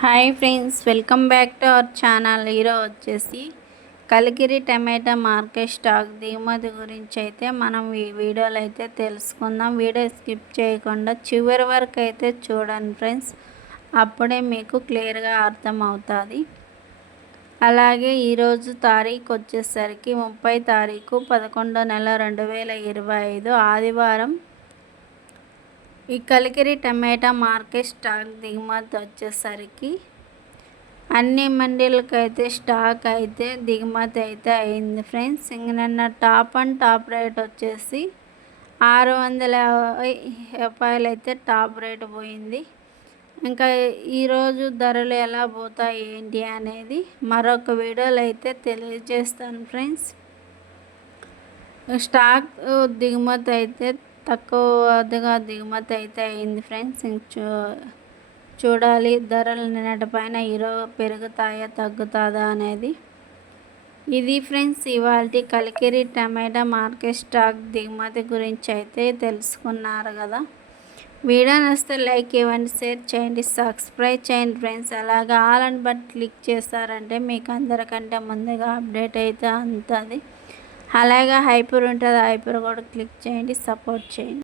Hi friends welcome back to our channel ఈరోజు వచ్చేసి కలిగిరి టమాటా market stock దిగుమతి గురించి అయితే మనం ఈ వీడియోలో అయితే తెలుసుకుందాం. వీడియో స్కిప్ చేయకుండా చివరి వరకు అయితే చూడండి ఫ్రెండ్స్ అప్పుడే మీకు క్లియర్గా అర్థమవుతుంది. అలాగే ఈరోజు తారీఖు వచ్చేసరికి ముప్పై తారీఖు పదకొండో నెల రెండు వేల ఇరవై ఐదు ఆదివారం ఈ కలికిరి టమాటా మార్కెట్ స్టాక్ దిగుమతి వచ్చేసరికి అన్ని మండీలకు అయితే స్టాక్ అయితే దిగుమతి అయితే అయింది ఫ్రెండ్స్. ఇంక నిన్న టాప్ అండ్ టాప్ రేట్ వచ్చేసి ఆరు వందల యాభై రూపాయలు అయితే టాప్ రేట్ పోయింది. ఇంకా ఈరోజు ధరలు ఎలా పోతాయి ఏంటి అనేది మరొక వీడియోలో అయితే తెలియజేస్తాను ఫ్రెండ్స్. స్టాక్ దిగుమతి అయితే తక్కువగా దిగుమతి అయితే అయింది ఫ్రెండ్స్. చూ చూడాలి ధరలు నిన్నటిపైన ఈరోజు పెరుగుతాయా తగ్గుతుందా అనేది. ఇది ఫ్రెండ్స్ ఇవాళ కలికిరి టమాటా మార్కెట్ స్టాక్ దిగుమతి గురించి అయితే తెలుసుకున్నారు కదా. వీడియో నచ్చితే లైక్ ఇవ్వండి షేర్ చేయండి సబ్స్క్రైబ్ చేయండి ఫ్రెండ్స్. అలాగే ఆల్ అండ్ బట్ క్లిక్ చేస్తారంటే మీకు అందరికంటే ముందుగా అప్డేట్ అయితే అందుతుంది అలాగే హైపర్ ఉంటుంది హైపర్ కూడా క్లిక్ చేయండి సపోర్ట్ చేయండి.